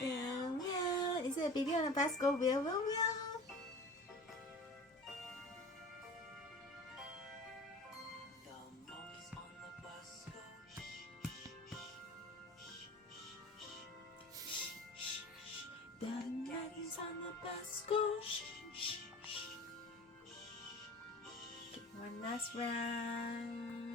Meow, meow. Is it a baby on a bus? Go wheel, wheel, wheel. The monkeys on the bus go shh, shh, shh. Okay, one last round.